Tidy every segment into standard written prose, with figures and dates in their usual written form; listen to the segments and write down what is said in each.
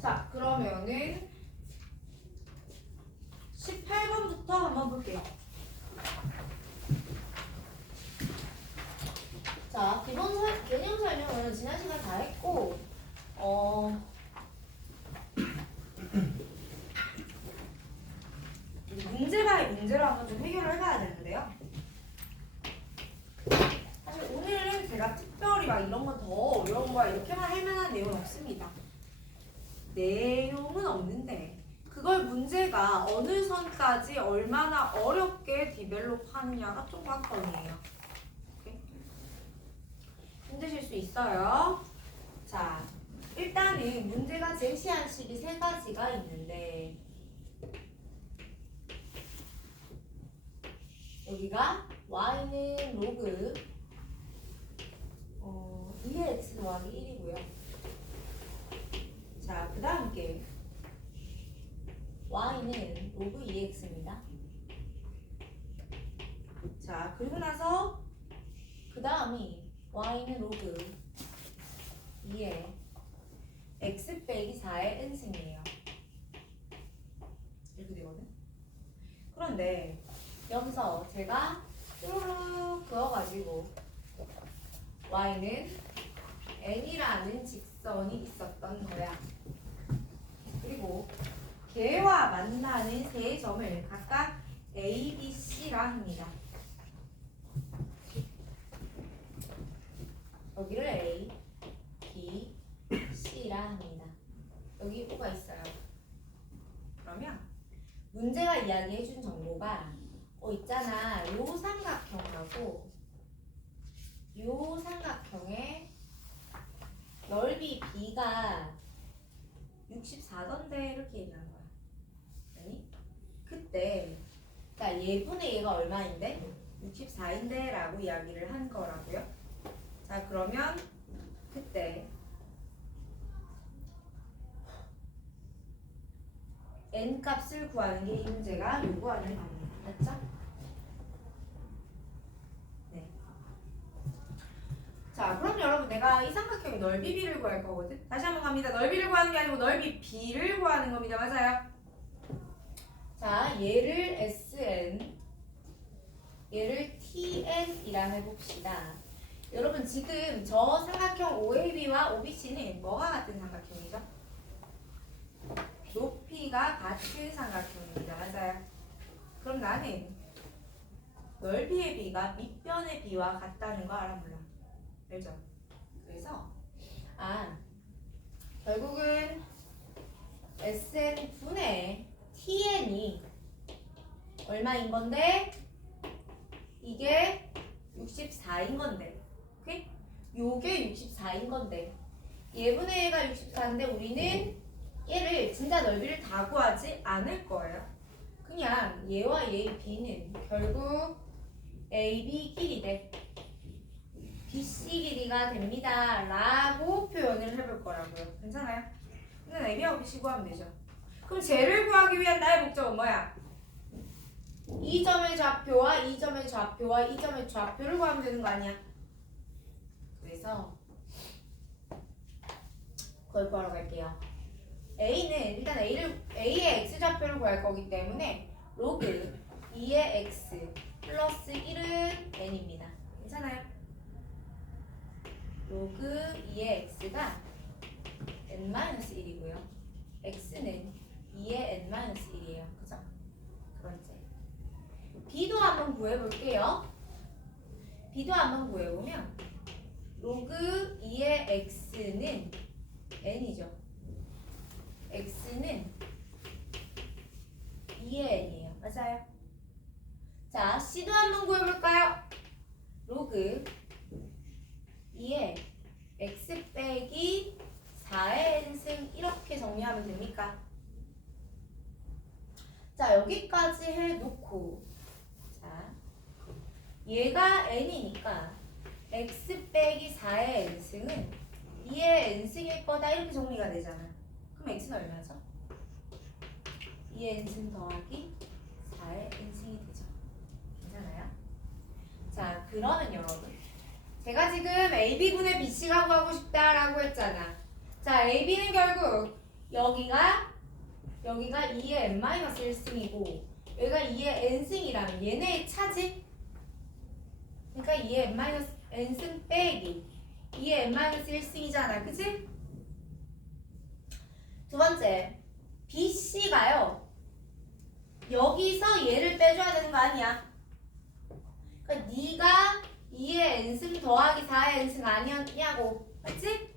자, 그러면은 18번부터 한번 볼게요. 자, 개념 설명은 지난 시간 다 했고, 문제 바의 문제로 한번 좀 해결을 해봐야 되는데요. 사실 오늘은 제가 특별히 막 이런 건 더 어려운 거야 이렇게만 할 만한 내용은 없습니다. 내용은 없는데 그걸 문제가 어느 선까지 얼마나 어렵게 디벨롭 하느냐가 좀 관건이에요. 힘드실 수 있어요. 자, 일단은 문제가 제시한 식이 세 가지가 있는데 여기가 y는 로그 2의 x 더하기 1이고요. 자, 그 다음 게 y는 로그 2x입니다. 자, 그리고 나서 그 다음이 y는 로그 2의 x 빼기 4의 n승이에요. 이렇게 되거든. 그런데 여기서 제가 쭈루룩 그어가지고 y는 n이라는 직선이 있었던 거야. 그리고 걔와 만나는 세 점을 각각 A, B, C라 합니다. 여기를 A, B, C라 합니다. 여기 O가 있어요. 그러면 문제가 이야기해준 정보가 있잖아. 요 삼각형하고 요 삼각형의 넓이 B가 64던데 이렇게 얘기한 거야. 아니? 그때 자, 얘분의 얘가 얼마인데? 64인데 라고 이야기를 한 거라고요. 자, 그러면 그때 n 값을 구하는 게 이 문제가 요구하는 답입니다. 맞죠? 네. 자, 그럼 여러분 내가 이 삼각형의 넓이 B를 구할 거거든. 다시 한번 갑니다. 넓이를 구하는 게 아니고 넓이 B를 구하는 겁니다. 맞아요? 자, 얘를 SN, 얘를 TN이라 해봅시다. 여러분 지금 저 삼각형 OAB와 OBC는 뭐가 같은 삼각형이죠? 높이가 같은 삼각형입니다. 맞아요? 그럼 나는 넓이의 B가 밑변의 B와 같다는 거 알아 몰라? 알죠? 그래서 결국은 SN분의 TN이 얼마인 건데? 이게 64인 건데. 오케이? 요게 64인 건데. 얘분의 얘가 64인데 우리는 얘를 진짜 넓이를 다 구하지 않을 거예요. 그냥 얘와 얘의 B는 결국 AB 길이 돼. BC 길이가 됩니다. 라고 표현을 해볼 거라고요. 괜찮아요? 근데 AB하고 BC 구하면 되죠. 그럼 쟤를 구하기 위한 나의 목적은 뭐야? 이 점의 좌표와 이 점의 좌표와 이 점의 좌표를 구하면 되는 거 아니야? 그래서 그걸 구하러 갈게요. A는 일단 A의 X좌표를 구할 거기 때문에 로그 2의 X 플러스 1은 N입니다. 괜찮아요? 로그 2의 X가 N-1이고요. X는 2의 N-1이에요. 그죠? 그런째 B도 한번 구해볼게요. B도 한번 구해보면 로그 2의 X는 N이죠. X는 2의 N이에요. 맞아요? 자, C도 한번 구해볼까요? 로그 2의 X 빼기 4의 N승 이렇게 정리하면 됩니까? 자, 여기까지 해놓고 자, 얘가 N이니까 X 빼기 4의 N승은 2의 N승일 거다 이렇게 정리가 되잖아. 그럼 X는 얼마죠? 2의 N승 더하기 4의 N승이 되죠. 괜찮아요? 자, 그러면 여러분 제가 지금 AB분의 BC라고 하고 싶다라고 했잖아. 자, AB는 결국 여기가 2의 n-1승이고 여기가 2의 n승이라면 얘네의 차지? 그러니까 2의 n승 빼기 2의 n-1승이잖아. 그치? 두 번째, BC가요. 여기서 얘를 빼줘야 되는 거 아니야? 그러니까 네가 2의 n승 더하기 4의 n승 아니었냐고. 맞지?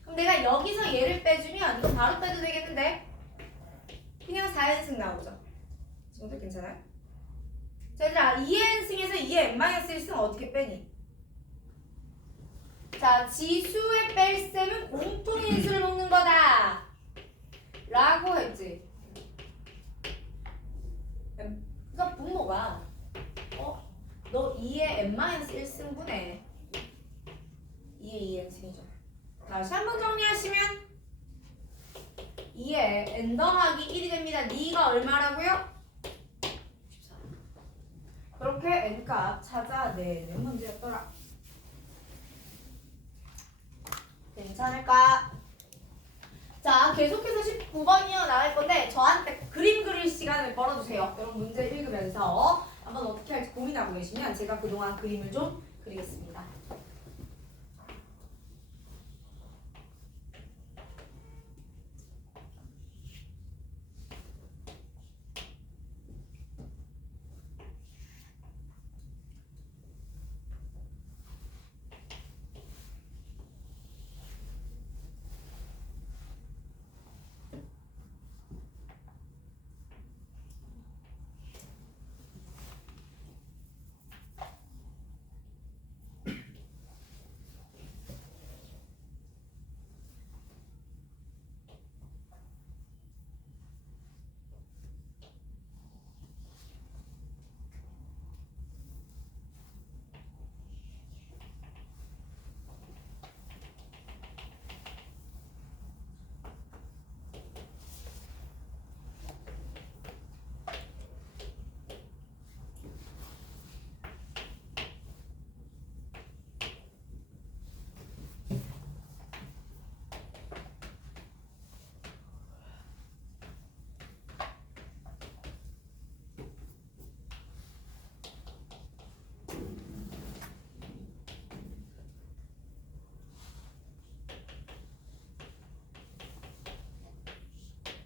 그럼 내가 여기서 얘를 빼주면 이거 바로 빼도 되겠는데? 그냥 4의 n승 나오죠. 지금도 괜찮아요? 자, 얘들아, 2의 n승에서 2의 n-1승 어떻게 빼니? 자, 지수의 뺄셈은 공통인수를 먹는 거다 라고 했지. 그러니까 분모가 너 2의 n-1승분의 2의 2n승이죠. 다시 한번 정리하시면 2의 n 더하기 1이 됩니다. 네가 얼마라고요? 14. 그렇게 n값 찾아내는 문제였더라. 괜찮을까? 자, 계속해서 19번 이어나갈 건데 저한테 그림 그릴 시간을 벌어주세요. 여러분 문제 읽으면서 한번 어떻게 할지 고민하고 계시면 제가 그동안 그림을 좀 그리겠습니다.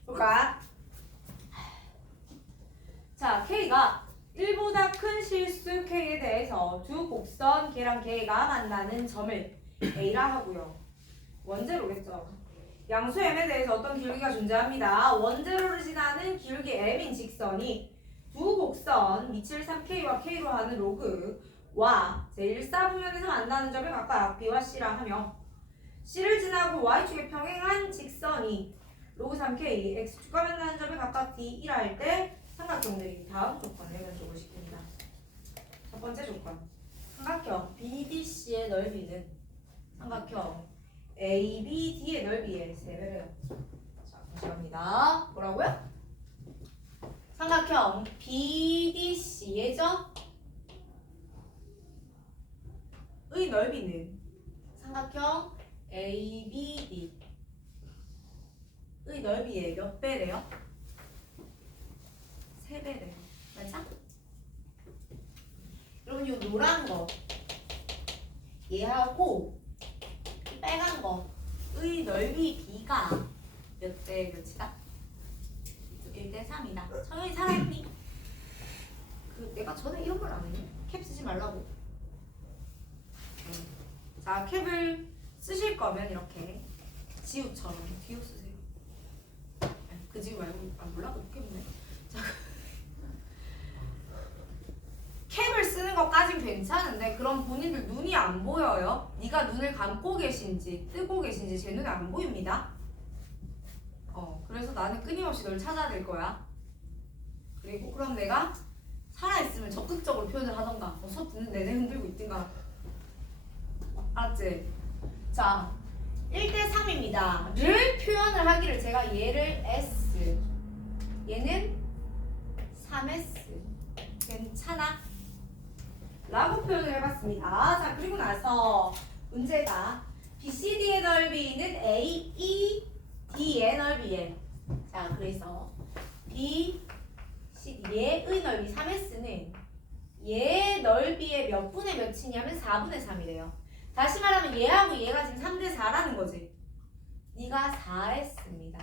볼까? 자, K가 1보다 큰 실수 K에 대해서 두 곡선 K랑 K가 만나는 점을 A라 하고요. 원제로겠죠. 양수 M에 대해서 어떤 기울기가 존재합니다. 원제로를 지나는 기울기 M인 직선이 두 곡선 미칠 3K와 K로 하는 로그와 제1사분면에서 만나는 점을 각각 B와 C라 하며 C를 지나고 Y축에 평행한 직선이 로그 3K, X축과 만나는 점을 각각 D1라 할 때 삼각형들이 다음 조건을 만족을 시킵니다. 첫 번째 조건, 삼각형 BDC의 넓이는 삼각형 ABD의 넓이의 3배래요. 자, 다시 갑니다. 뭐라고요? 삼각형 BDC의죠? 의 넓이는 삼각형 ABD 의 넓이의 몇 배래요? 3배래요. 맞아? 여러분 이 노란 거 얘하고 빨간 거의 넓이 B가 몇 대 몇이다? 1대 3이다. 정연이 살아있니? 내가 전에 이런 걸 안 했니? 캡 쓰지 말라고. 자, 캡을 쓰실 거면 이렇게 지우처럼 뒤로 쓰세요. 그 지우 말고 몰라도 웃겠네. 자, 캡을 쓰는 것까진 괜찮은데 그럼 본인들 눈이 안 보여요? 네가 눈을 감고 계신지 뜨고 계신지 제 눈에 안 보입니다. 그래서 나는 끊임없이 널 찾아야 될 거야. 그리고 그럼 내가 살아있으면 적극적으로 표현을 하던가 수업 듣는 내내 흔들고 있든가. 알았지? 자, 1대 3입니다 를 표현을 하기를 제가 얘를 S 얘는 3S 괜찮아? 라고 표현을 해봤습니다. 자, 그리고 나서 문제가 BCD의 넓이는 AED의 넓이에, 자, 그래서 BCD의 넓이 3S는 얘 넓이의 몇 분의 몇이냐면 4분의 3이래요. 다시 말하면 얘하고 얘가 지금 3대 4라는 거지. 네가 4S입니다.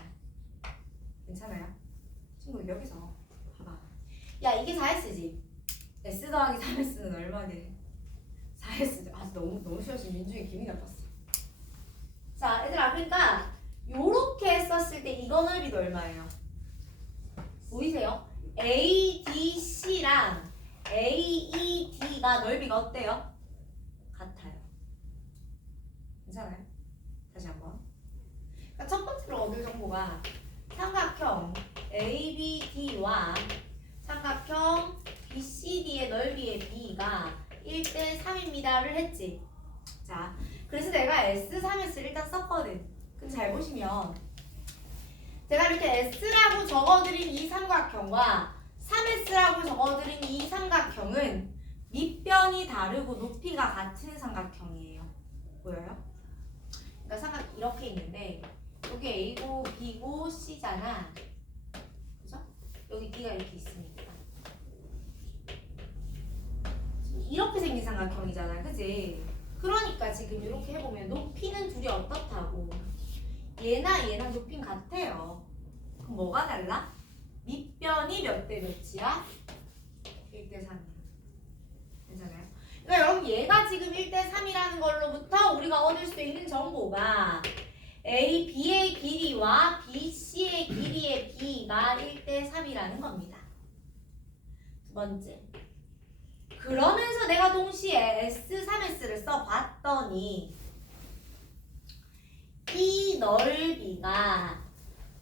괜찮아요? 친구 여기서 봐봐. 야, 이게 4S지? S 더하기 3S는 얼마네? 4S. 아, 너무 쉬워. 지금 민중이 기분이 나빴어. 자, 얘들아, 그러니까 요렇게 썼을 때 이거 넓이도 얼마예요? 보이세요? ADC랑 AED가 넓이가 어때요? 같아요. 괜찮아요? 다시 한번. 그러니까 첫 번째로 얻을 정보가 삼각형 ABD와 삼각형 BCD의 넓이의 B가 1대 3입니다를 했지. 자, 그래서 내가 S3S를 일단 썼거든. 그럼 잘 보시면 제가 이렇게 S라고 적어드린 이 삼각형과 3S라고 적어드린 이 삼각형은 밑변이 다르고 높이가 같은 삼각형이에요. 보여요? 그러니까 삼각 이렇게 있는데 여기 A고 B고 C잖아. 그죠? 여기 D가 이렇게 있습니다. 이렇게 생긴 삼각형이잖아. 그치? 그러니까 지금 이렇게 해보면 높이는 둘이 어떻다고? 얘나 얘랑 높이는 같아요. 그럼 뭐가 달라? 밑변이 몇 대 몇이야? 1대 3이야. 괜찮아요? 그러니까 여러분 얘가 지금 1대 3이라는 걸로부터 우리가 얻을 수 있는 정보가 A, B의 길이와 B, C의 길이의 B가 1대 3이라는 겁니다. 두 번째. 그러면서 내가 동시에 S3S를 써봤더니 이 넓이가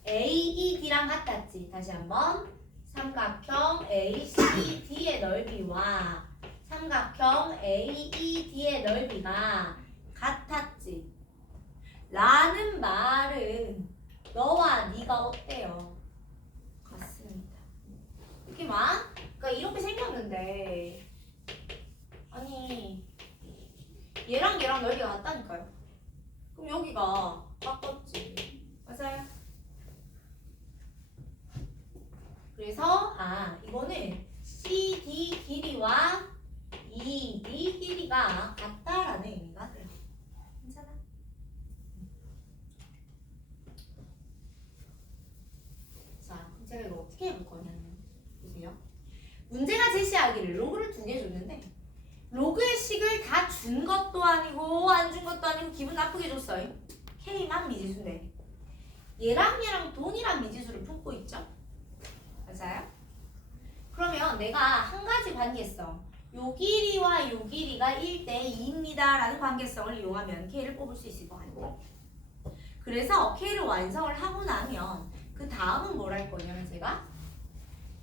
AED랑 같았지. 다시 한번. 삼각형 ACD의 넓이와 삼각형 AED의 넓이가 같았지. 라는 말은 너와 네가 어때요? 같습니다. 이렇게 막? 그러니까 이렇게 생겼는데 아니 얘랑 얘랑 넓이가 같다니까요. 그럼 여기가 바꿨지. 맞아요? 그래서 이거는 CD 길이와 ED 길이가 같다라는 의미가 돼요. 괜찮아? 자, 그럼 제가 이거 어떻게 해볼 거냐면 보세요. 문제가 제시하기를 로그를 2개 줬는데 로그의 식을 다 준 것도 아니고 안 준 것도 아니고 기분 나쁘게 줬어요. K만 미지수인데 얘랑 동일한 미지수를 품고 있죠? 맞아요? 그러면 내가 한 가지 관계성 요 길이와 요 길이가 1대2입니다 라는 관계성을 이용하면 K를 뽑을 수 있을 것 같아요. 그래서 K를 완성을 하고 나면 그 다음은 뭘 할 거냐면 제가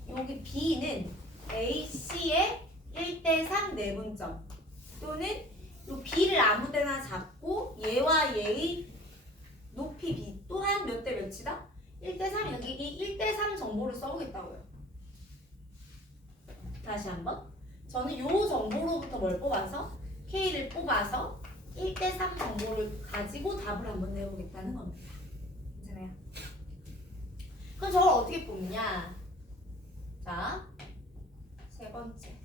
여기 B는 AC의 1대3 내분점 또는 요 B를 아무 데나 잡고 얘와 얘의 높이 B 또한 몇 대 몇이다? 1대3이다. 이 1대3 정보를 써보겠다고요. 다시 한번. 저는 요 정보로부터 뭘 뽑아서 K를 뽑아서 1대3 정보를 가지고 답을 한번 내보겠다는 겁니다. 괜찮아요? 그럼 저걸 어떻게 뽑느냐? 자, 세 번째.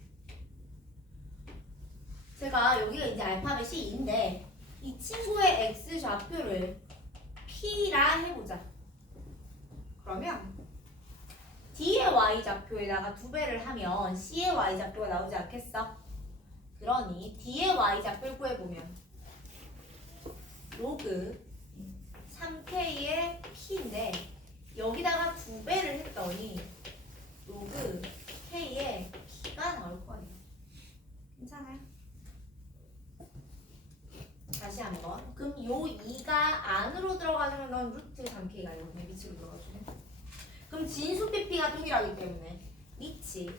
제가 여기가 이제 알파벳이 E인데 이 친구의 X 좌표를 P라 해보자. 그러면 D의 Y좌표에다가 2배를 하면 C의 Y좌표가 나오지 않겠어? 그러니 D의 Y좌표를 구해보면 로그 3K의 P인데 여기다가 2배를 했더니 로그 K의 P가 나올 거예요. 괜찮아요? 다시 한번. 그럼 요 2가 안으로 들어가주면 넌 루트 3K가 되거든요. 밑으로 들어가주면. 그럼 진수 PP가 동일하기 때문에 리치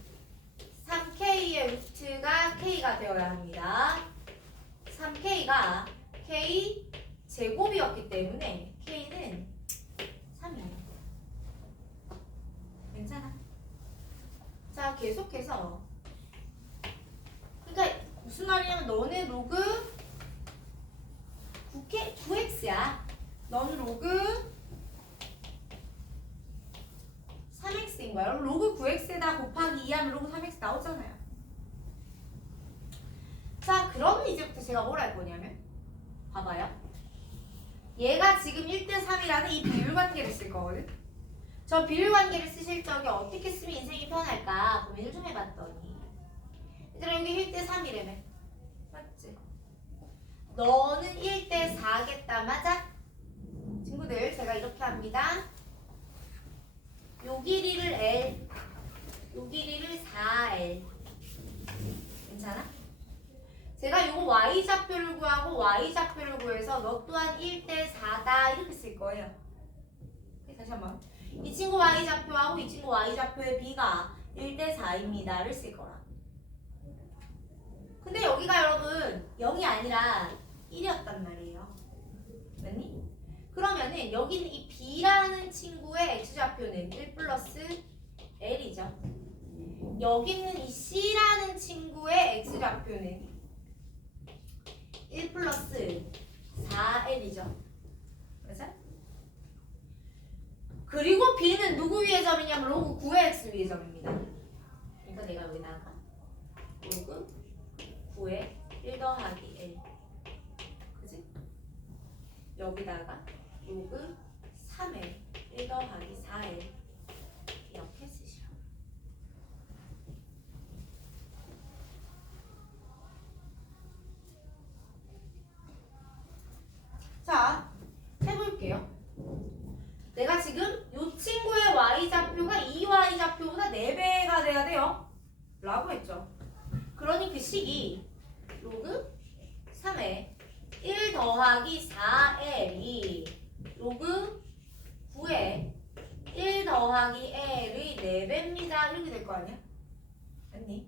3K의 루트가 K가 되어야 합니다. 3K가 K 제곱이었기 때문에 K는 3이에요. 괜찮아? 자, 계속해서 그러니까 말이냐면 너는 로그 9x야. 너는 로그 3x인 거야. 그럼 로그 9x에다 곱하기 2하면 로그 3x 나오잖아요. 자, 그러면 이제부터 제가 뭘 할 거냐면 봐봐요. 얘가 지금 1대3이라는 이 비율관계를 쓸 거거든. 저 비율관계를 쓰실 적에 어떻게 쓰면 인생이 편할까 고민을 좀 해봤더니 얘들아 여기 1대3이라며 맞지? 너는 1대4겠다 맞아? 친구들 제가 이렇게 합니다. 요 길이를 L 요 길이를 4L 괜찮아? 제가 요거 Y좌표를 구하고 Y좌표를 구해서 너 또한 1대4다 이렇게 쓸 거예요. 다시 한번 이 친구 Y좌표하고 이 친구 Y좌표의 B가 1대4입니다를 쓸 거라. 근데 여기가 여러분 0이 아니라 1이었단 말이에요. 맞니? 그러면은 여기는 이 B라는 친구의 X좌표는 1 플러스 L이죠. 여기는 이 C라는 친구의 X좌표는 1 플러스 4L이죠. 그렇죠? 그리고 B는 누구 위의 점이냐면 로그 9x 위의 점입니다. 그러니까 내가 여기다가 로그 9의 1 더하기 L 그치? 여기다가 로그 3의 1 더하기 4L 이렇게 쓰시라고. 자, 해볼게요. 내가 지금 이 친구의 y좌표가 이 y좌표보다 4배가 돼야 돼요 라고 했죠. 그러니 그 식이 로그 3의 1 더하기 4L이 로그 9의 1 더하기 L의 4배입니다 이렇게 될 거 아니야? 맞니?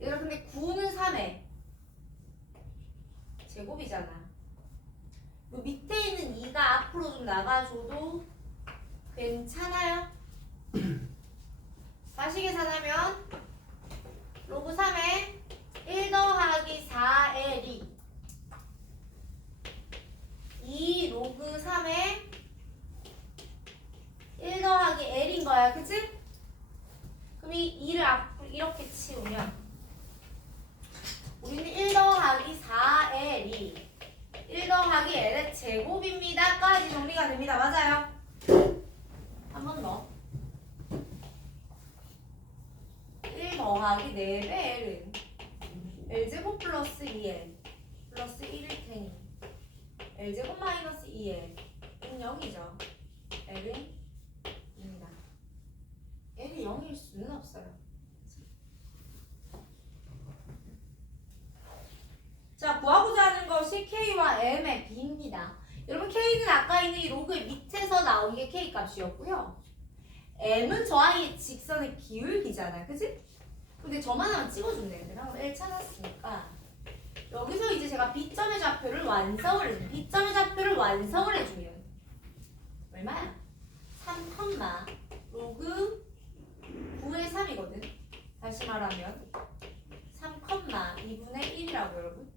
얘들아 근데 9는 3의 제곱이잖아. 요 밑에 있는 2가 앞으로 좀 나가줘도 괜찮아요? 다시 계산하면 로그 3의 1 더하기 4L이 2 로그 3의 1 더하기 L인 거야. 그치? 그럼 이 2를 앞으로 이렇게 치우면 우리는 1 더하기 4L이 1 더하기 L의 제곱입니다 까지 정리가 됩니다. 맞아요? 한 번 더. 1 더하기 4배 L은 L제곱 플러스 2L 플러스 1일 테니 L제곱 마이너스 2L은 0이죠. L은 2입니다. L이 0일 수는 없어요. 자, 구하고자 하는 것이 K와 M의 B입니다. 여러분 K는 아까 있는 이 로그 밑에서 나온 게 K 값이었고요. M은 저 아이의 직선의 비율기잖아. 그치? 근데 저만 하면 찍어주면 되는데 한번 L 찾았으니까 여기서 이제 제가 B점의 좌표를 완성을 해주면 B점의 좌표를 완성을 해주면 얼마야? 3, 로그 9의 3이거든. 다시 말하면 3, 2분의 1이라고 여러분.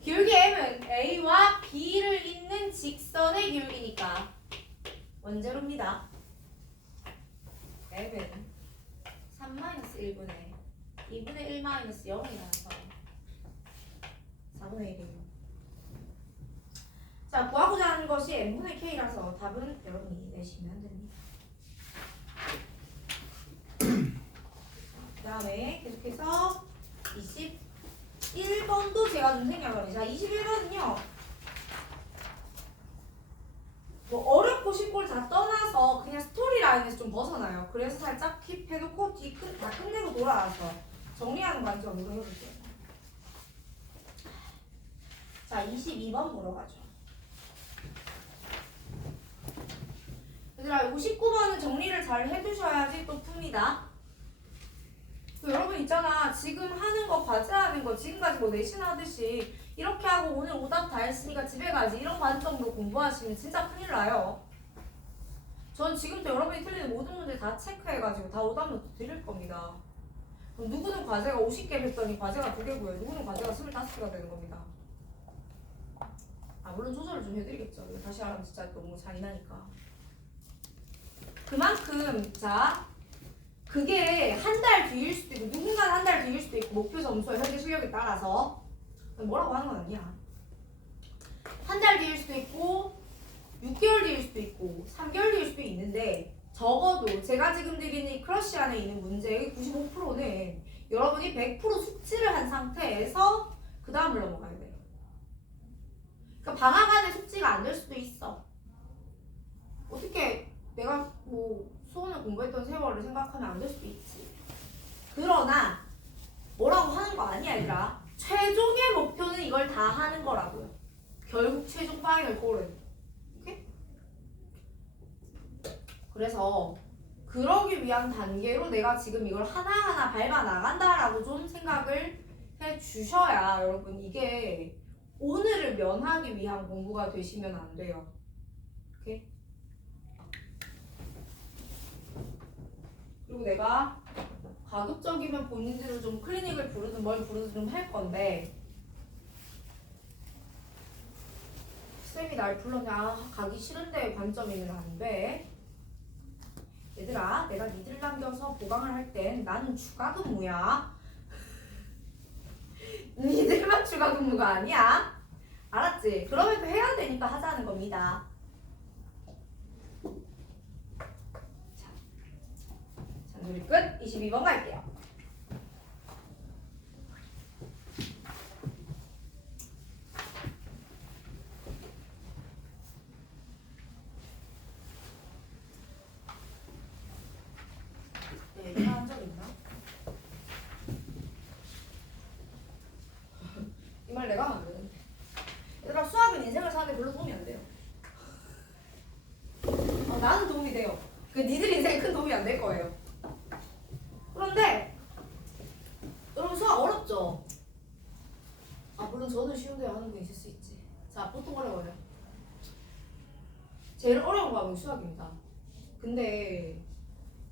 기울기 M은 A와 B를 잇는 직선의 기울기니까 원제로입니다. M은 3-1분의 2분의 1-0이라서 4분의 1이에요. 자, 구하고자 하는 것이 N분의 K라서 답은 여러분이 내시면 됩니다. 그 다음에 계속해서 21번도 제가 좀 생각해요. 자, 21번은요. 뭐 어렵고 쉽고를 다 떠나서 그냥 스토리라인에서 좀 벗어나요. 그래서 살짝 킵해놓고 다 끝내고 돌아와서 정리하는 관점으로 해볼게요. 자, 22번 보러 가죠. 얘들아, 59번은 정리를 잘 해두셔야지 또 풉니다. 여러분 있잖아. 지금 하는 거, 과제하는 거 지금까지 뭐 내신 하듯이 이렇게 하고 오늘 오답 다 했으니까 집에 가지 이런 관점으로 공부하시면 진짜 큰일 나요. 전 지금부터 여러분이 틀리는 모든 문제 다 체크해가지고 다 오답 노트 드릴 겁니다. 그럼 누구는 과제가 50개 했더니 과제가 2개고요. 누구는 과제가 25개가 되는 겁니다. 물론 조절을 좀 해드리겠죠. 이거 다시 하면 진짜 너무 잔인하니까. 그만큼 자 그게 한 달 뒤일 수도 있고 누군가는 한 달 뒤일 수도 있고 목표 점수와 현재 실력에 따라서 뭐라고 하는 건 아니야. 한 달 뒤일 수도 있고 6개월 뒤일 수도 있고 3개월 뒤일 수도 있는데 적어도 제가 지금 드리는 이 크러쉬 안에 있는 문제의 95%는 여러분이 100% 숙지를 한 상태에서 그 다음을 넘어가야 돼요. 그러니까 방학 안에 숙지가 안 될 수도 있어. 어떻게 내가 뭐 수원을 공부했던 세월을 생각하면 안 될 수도 있지. 그러나 뭐라고 하는 거 아니야 얘들아. 최종의 목표는 이걸 다 하는 거라고요. 결국 최종 파이널 골은. 오케이? 그래서 그러기 위한 단계로 내가 지금 이걸 하나하나 밟아 나간다라고 좀 생각을 해 주셔야 여러분 이게 오늘을 면하기 위한 공부가 되시면 안 돼요. 오케이? 그리고 내가 가급적이면 본인들을 좀 클리닉을 부르든 뭘 부르든 좀 할 건데 쌤이 날 불렀냐 가기 싫은데 관점이면 안 돼. 얘들아 내가 니들 남겨서 보강을 할 땐 나는 추가 근무야. 니들만 추가 근무가 아니야. 알았지? 그럼에도 해야 되니까 하자는 겁니다. 자, 잔소리 끝. 22번 갈게요. 얘가 한 적 있나? 이 말 내가 하면 안 되는데. 얘들아 수학은 인생을 사는데 별로 도움이 안 돼요. 나는 도움이 돼요. 그 니들 인생에 큰 도움이 안 될 거예요. 그런데 여러분 수학 어렵죠? 물론 저는 쉬운데 하는 분 있을 수 있지. 자 보통 어려워요. 제일 어려운 과목이 수학입니다. 근데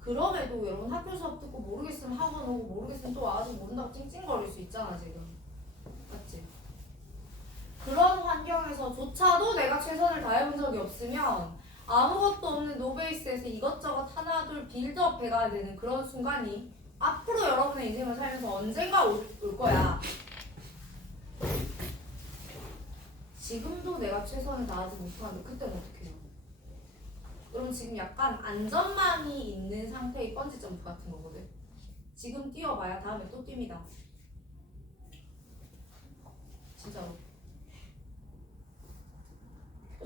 그럼에도 여러분 학교 수업 듣고 모르겠으면 학원 오고 모르겠으면 또 와서 모른다고 찡찡거릴 수 있잖아 지금. 맞지? 그런 환경에서조차도 내가 최선을 다해본 적이 없으면 아무것도 없는 노베이스에서 이것저것 하나둘 빌드업 해가야 되는 그런 순간이 앞으로 여러분의 인생을 살면서 언젠가 올 거야. 지금도 내가 최선을 다하지 못하는데 그때는 어떻게 해요? 그럼 지금 약간 안전망이 있는 상태의 번지 점프 같은 거거든. 지금 뛰어봐야 다음에 또 뜁니다. 진짜로.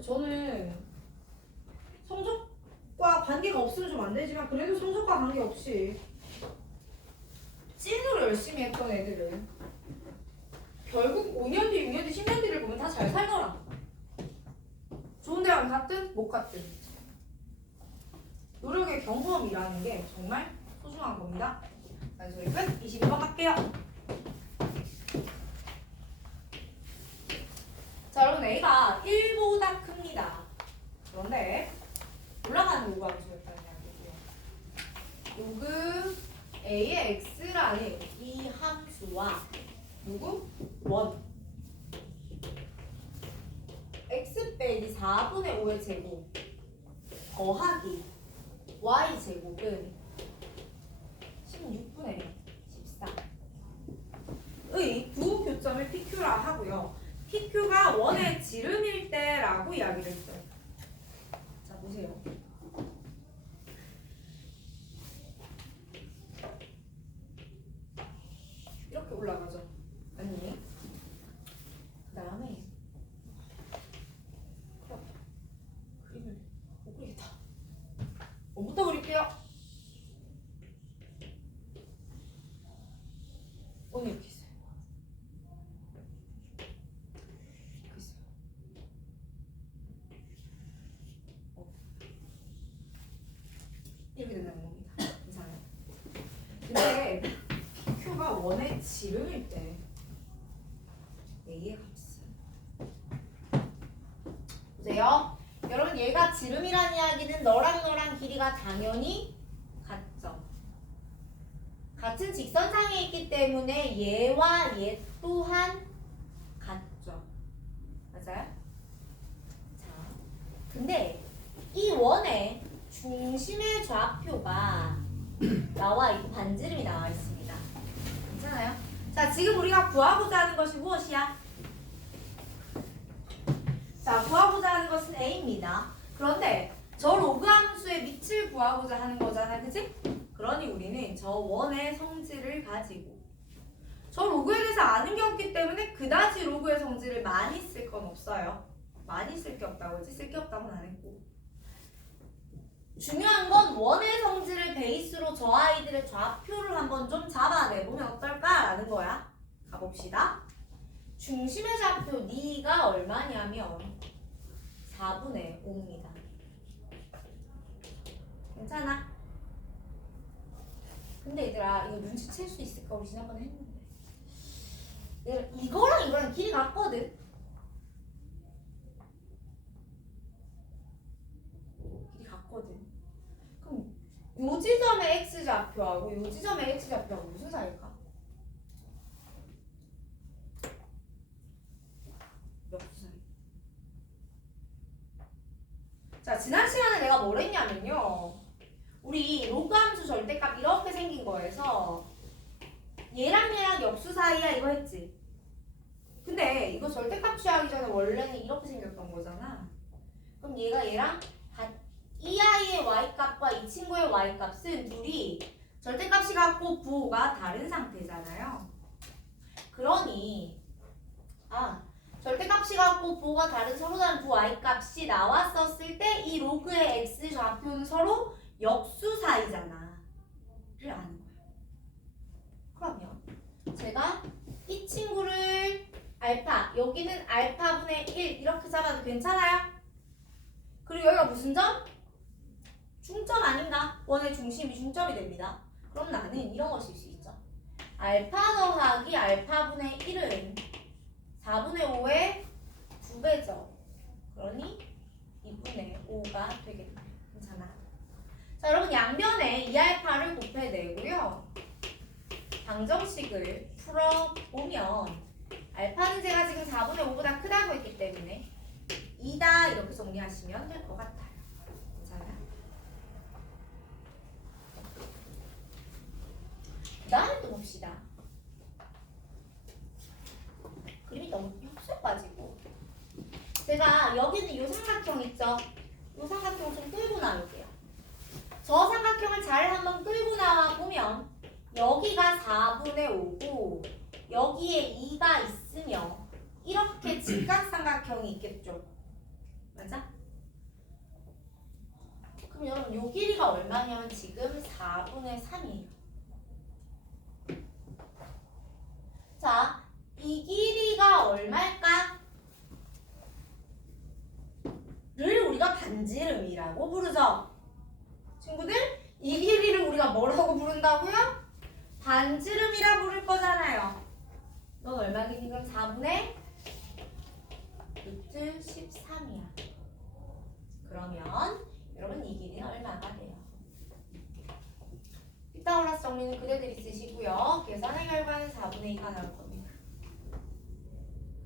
저는 성적과 관계가 없으면 좀 안 되지만 그래도 성적과 관계없이 찐으로 열심히 했던 애들은 결국 5년 뒤, 6년 뒤, 10년 뒤를 보면 다 잘 살더라. 좋은 대학 갔든 못 갔든 노력의 경험이라는 게 정말 소중한 겁니다. 잔소리 끝. 22번 갈게요. 자 여러분 A가 1보다 큽니다. 그런데 올라가는 요구 함수였다는 이야기고요. 요구 A의 X라는 이 함수와 누구? 1 X 빼기 4분의 5의 제곱 더하기 Y 제곱은 16분의 14의 두 교점을 PQ라 하고요. PQ가 원의 지름일 때라고 이야기를 했어요. 자 보세요. 이렇게 올라가죠. 아니 그 다음에 그림을 못 그리겠다. 뭐부터 그릴게요. 오늘 이렇게 있어요. 이렇게 있어요. 이렇게 된다는 겁니다. 이상해요. 근데 PQ가 원의 지름일 때 A의 값은 보세요. 여러분 얘가 지름이란 이야기는 너랑 길이가 당연히 같죠. 같은 직선상에 있기 때문에 얘와 얘 또한 같죠. 맞아요? 자, 근데 이 원의 중심의 좌표가 나와 있고 반지름이 나와 있습니다. 괜찮아요? 자, 지금 우리가 구하고자 하는 것이 무엇이야? 자, 구하고자 하는 것은 A입니다. 그런데 저 로그 함수의 밑을 구하고자 하는 거잖아, 그치? 그러니 우리는 저 원의 성질을 가지고 저 로그에 대해서 아는 게 없기 때문에 그다지 로그의 성질을 많이 쓸 건 없어요. 많이 쓸 게 없다고 했지? 쓸 게 없다고는 안 했고, 중요한 건 원의 성질을 베이스로 저 아이들의 좌표를 한번 좀 잡아내보면 어떨까라는 거야. 가봅시다. 중심의 좌표 D가 얼마냐면 4분의 5입니다. 괜찮아? 근데 얘들아, 이거 눈치챌 수 있을까? 우리 지난번에 했는데 얘들아, 이거랑 이거랑 길이 같거든? 길이 같거든. 그럼 요 지점의 X좌표하고 요 지점의 X좌표하고 무슨 사이일까? 몇 사이? 자, 지난 시간에 내가 뭘 했냐면요, 우리 로그 함수 절대값 이렇게 생긴 거에서 얘랑 얘랑 역수 사이야 이거 했지. 근데 이거 절대값 취하기 전에 원래는 이렇게 생겼던 거잖아. 그럼 얘가 얘랑 이 아이의 y값과 이 친구의 y값은 둘이 절대값이 같고 부호가 다른 상태잖아요. 그러니 절대값이 같고 부호가 다른 서로 다른 두 y값이 나왔었을 때 이 로그의 x 좌표는 서로 역수 사이잖아 를 아는 거야. 그러면 제가 이 친구를 알파, 여기는 알파분의 1 이렇게 잡아도 괜찮아요? 그리고 여기가 무슨 점? 중점 아닌가? 원의 중심이 중점이 됩니다. 그럼 나는 이런 것일 수 있죠. 알파 더하기 알파분의 1은 4분의 5의 2배죠. 그러니 2분의 5가 되겠네. 괜찮아. 자, 여러분 양변에 2알파를 곱해내고요. 방정식을 풀어보면 알파는 제가 지금 4분의 5보다 크다고 했기 때문에 2다 이렇게 정리하시면 될 것 같아요. 괜찮아요? 그 다음에 또 봅시다. 그림이 너무 흡수해가지고 제가 여기는 이 삼각형 있죠? 이 삼각형 좀 끌고 나올게요. 저 삼각형을 잘 한번 끌고 나와 보면 여기가 4분의 5고 여기에 2가 있으며 이렇게 직각삼각형이 있겠죠? 맞아? 그럼 여러분 요 길이가 얼마냐면 지금 4분의 3이에요. 자, 이 길이가 얼마일까? 를 우리가 반지름이라고 부르죠? 친구들, 이 길이를 우리가 뭐라고 부른다고요? 반지름이라 부를 거잖아요. 넌 얼마 길이? 그럼 4분의 루트 13이야. 그러면 여러분 이 길이는 얼마가 돼요? 피타고라스 정리는 그대들이 쓰시고요. 계산의 결과는 4분의 2가 나올 겁니다.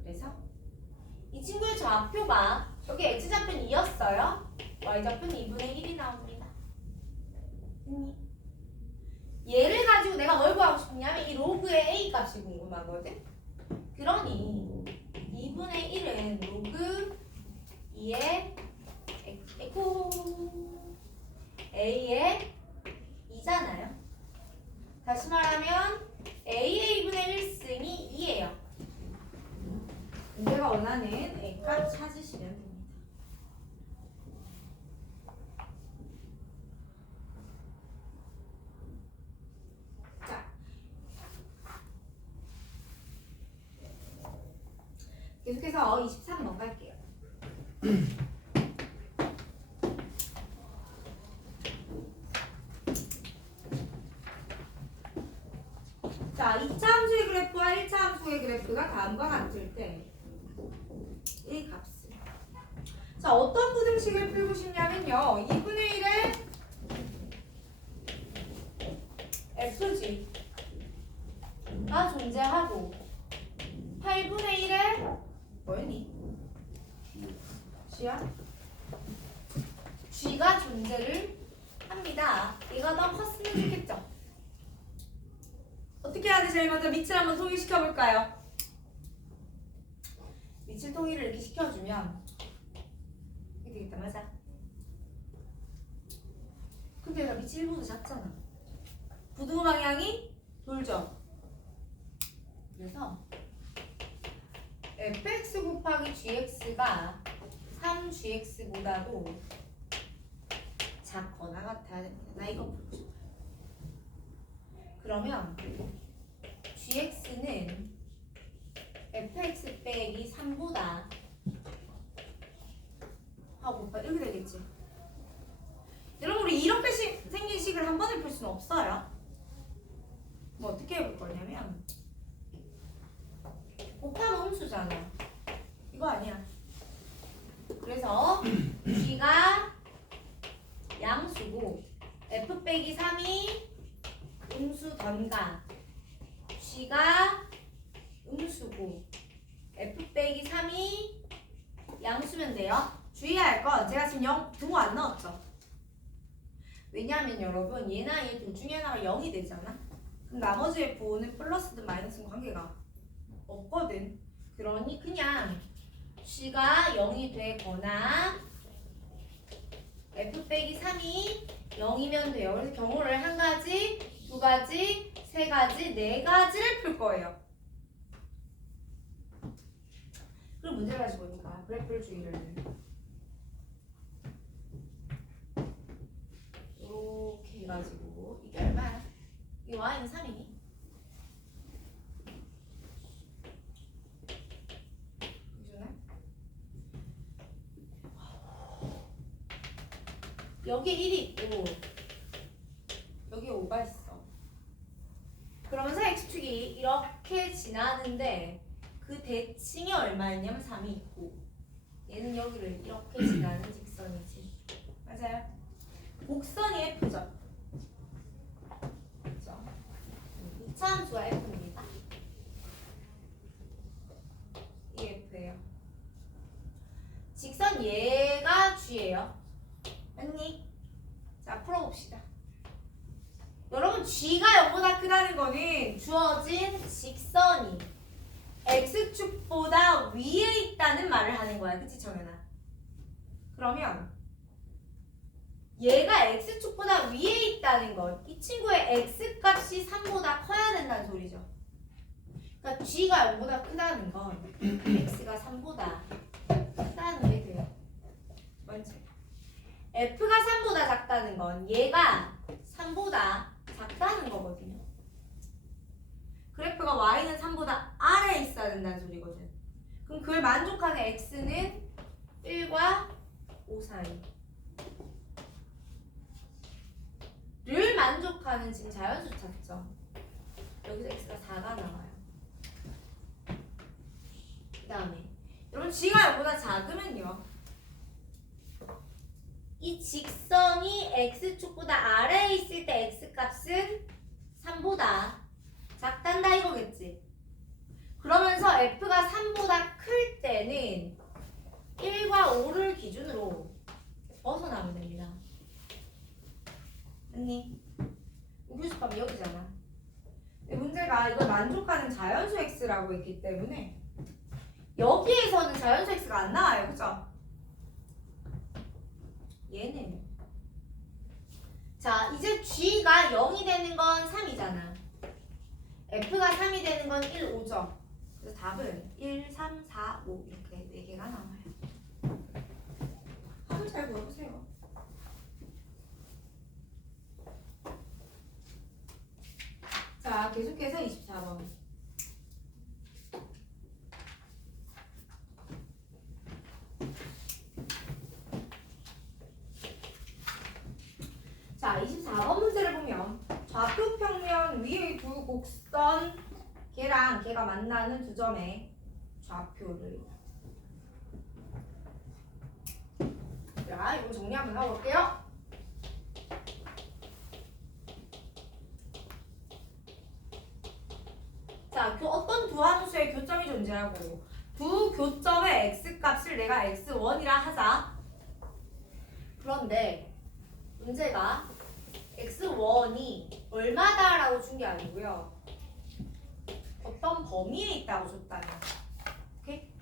그래서 이 친구의 좌표가 여기 x좌표는 2였어요. y좌표는 2분의 1이 나옵니다. 얘를 가지고 내가 뭘 구하고 싶냐면 이 로그의 a 값이 궁금하거든. 그러니 2분의 1은 로그 2의 a의 2잖아요. 다시 말하면 a의 2분의 1승이 2예요. 문제가 원하는 a값 찾으시면 됩니다. 자, 계속해서 23 넘어갈게요. 자, 2차 함수의 그래프와 1차 함수의 그래프가 다음과 같을 때 이 값을, 자, 어떤 부등식을 풀고 싶냐면요, 2분의 1의 fg G가 존재하고 8분의 1에 뭐였니? G야? G가 존재를 합니다. 얘가 더 컸으면 좋겠죠? 어떻게 해야 돼? 제일 먼저 밑을 한번 통일시켜 볼까요? 밑을 통일을 이렇게 시켜주면 이게 되겠다. 맞아? 근데 얘가 밑이 1보다 작잖아. 부등호 방향이 돌죠? 그래서 fx 곱하기 gx가 3gx보다도 작거나 같아야 됩니다. 나 이거 보고 싶어요. 그러면 gx는 fx 빼기 3보다 하고 이렇게 되겠지. 여러분 우리 이렇게 생긴 식을 한 번에 풀 수는 없어요. 뭐 어떻게 해볼 거냐면 곱하면 음수잖아. 이거 아니야. 그래서 g가 양수고 f 빼기 3이 음수 던가 g가 음수고 f 빼기 3이 양수면 돼요. 주의해야 할 건 제가 지금 등호 안 넣었죠. 왜냐하면 여러분 얘나 얘 둘 중에 하나가 0이 되잖아. 그럼 나머지 F5는 플러스든 마이너스든 관계가 없거든. 그러니 그냥 G가 0이 되거나 F 빼기 3이 0이면 돼요. 그래서 경우를 한 가지, 두 가지, 세 가지, 네 가지를 풀 거예요. 그럼 문제 가지고 보니까 그래프를 주의를 이렇게 해가지고 이게 얼마야? 이 y는 3이니? 여기에 1이 있고 여기에 5가 있어. 그러면서 x축이 이렇게 지나는데 그 대칭이 얼마였냐면 3이 있고 얘는 여기를 이렇게 지나는 직선이지. 맞아요? 곡선이 F죠. 그렇죠? 이차함수가 F입니다. 이게 F예요. 직선 얘가 G예요. 맞니? 자, 풀어봅시다. 여러분 G가 0보다 크다는 거는 주어진 직선이 X축보다 위에 있다는 말을 하는 거야. 그치 정연아? 그러면 얘가 X축보다 위에 있다는 건 이 친구의 X값이 3보다 커야 된다는 소리죠. 그러니까 G가 0보다 크다는 건 X가 3보다 크다는 게 돼요. 뭔지? F가 3보다 작다는 건 얘가 3보다 작다는 거거든요. 그래프가 Y는 3보다 아래에 있어야 된다는 소리거든. 그럼 그걸 만족하는 X는 1과 5 사이 를 만족하는 지금 자연수 찾죠. 여기서 X가 4가 나와요. 그 다음에 여러분 G가 0보다 작으면요 이 직선이 X축보다 아래에 있을 때 X값은 3보다 작단다 이거겠지. 그러면서 F가 3보다 클 때는 1과 5를 기준으로 벗어나면 됩니다. 아니 교집합이 여기잖아. 근데 문제가 이걸 만족하는 자연수 X라고 했기 때문에 여기에서는 자연수 X가 안 나와요. 그죠? 얘는 자 이제 G가 0이 되는 건 3이잖아. F가 3이 되는 건 1, 5죠. 그래서 답은 1, 3, 4, 5 이렇게 4개가 나와요. 한번 잘 보여보세요. 자 계속해서 24번. 자 24번 문제를 보면 좌표 평면 위의 두 곡선 걔랑 걔가 만나는 두 점의 좌표를 자 이거 정리 한번 하고 올게요. 자, 어떤 두 함수의 교점이 존재하고 두 교점의 x값을 내가 x1이라 하자. 그런데 문제가 x1이 얼마다라고 준 게 아니고요. 어떤 범위에 있다고 줬다면. 오케이?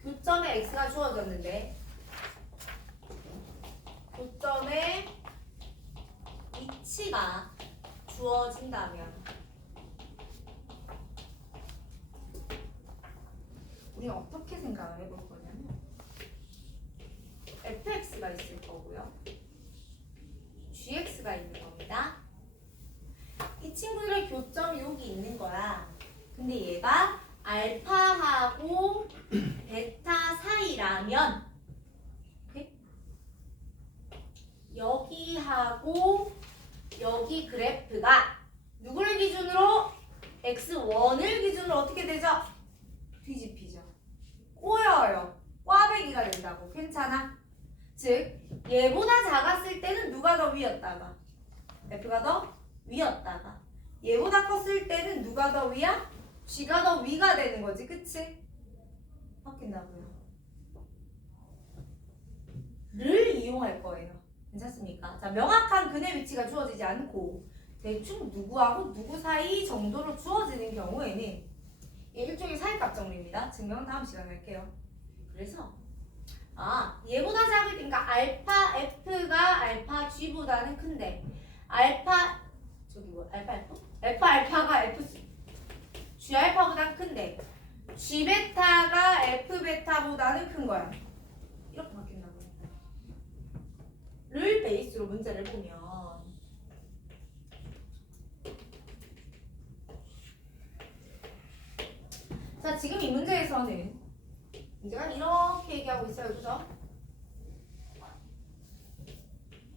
교점에 x가 주어졌는데 교점의 위치가 주어진다면 우리가 어떻게 생각을 해볼 거냐면 fx가 있을 거고요. gx가 있는 겁니다. 이 친구들의 교점이 여기 있는 거야. 근데 얘가 알파하고 베타 사이라면 오케이? 여기하고 여기 그래프가 누구를 기준으로? x1을 기준으로 어떻게 되죠? 뒤집히죠. 꼬여요. 꽈배기가 된다고. 괜찮아? 즉 얘보다 작았을 때는 누가 더 위였다가 f가 더 위였다가 얘보다 컸을 때는 누가 더 위야? g가 더 위가 되는 거지. 그치? 바뀐다고요. 를 이용할 거예요. 괜찮습니까? 자, 명확한 근의 위치가 주어지지 않고 대충 누구하고 누구 사이 정도로 주어지는 경우에는 얘 일종의 사이값 정리입니다. 증명은 다음 시간에 할게요. 그래서 얘보다 작을 때니까 알파 f가 알파 g보다는 큰데 알파 알파가 f g 알파보다 큰데 g 베타가 f 베타보다는 큰 거야. 이렇게 바뀐다고요. 를 베이스로 문제를 보면 자, 지금 이 문제에서는 문제가 이렇게 얘기하고 있어요. 그죠?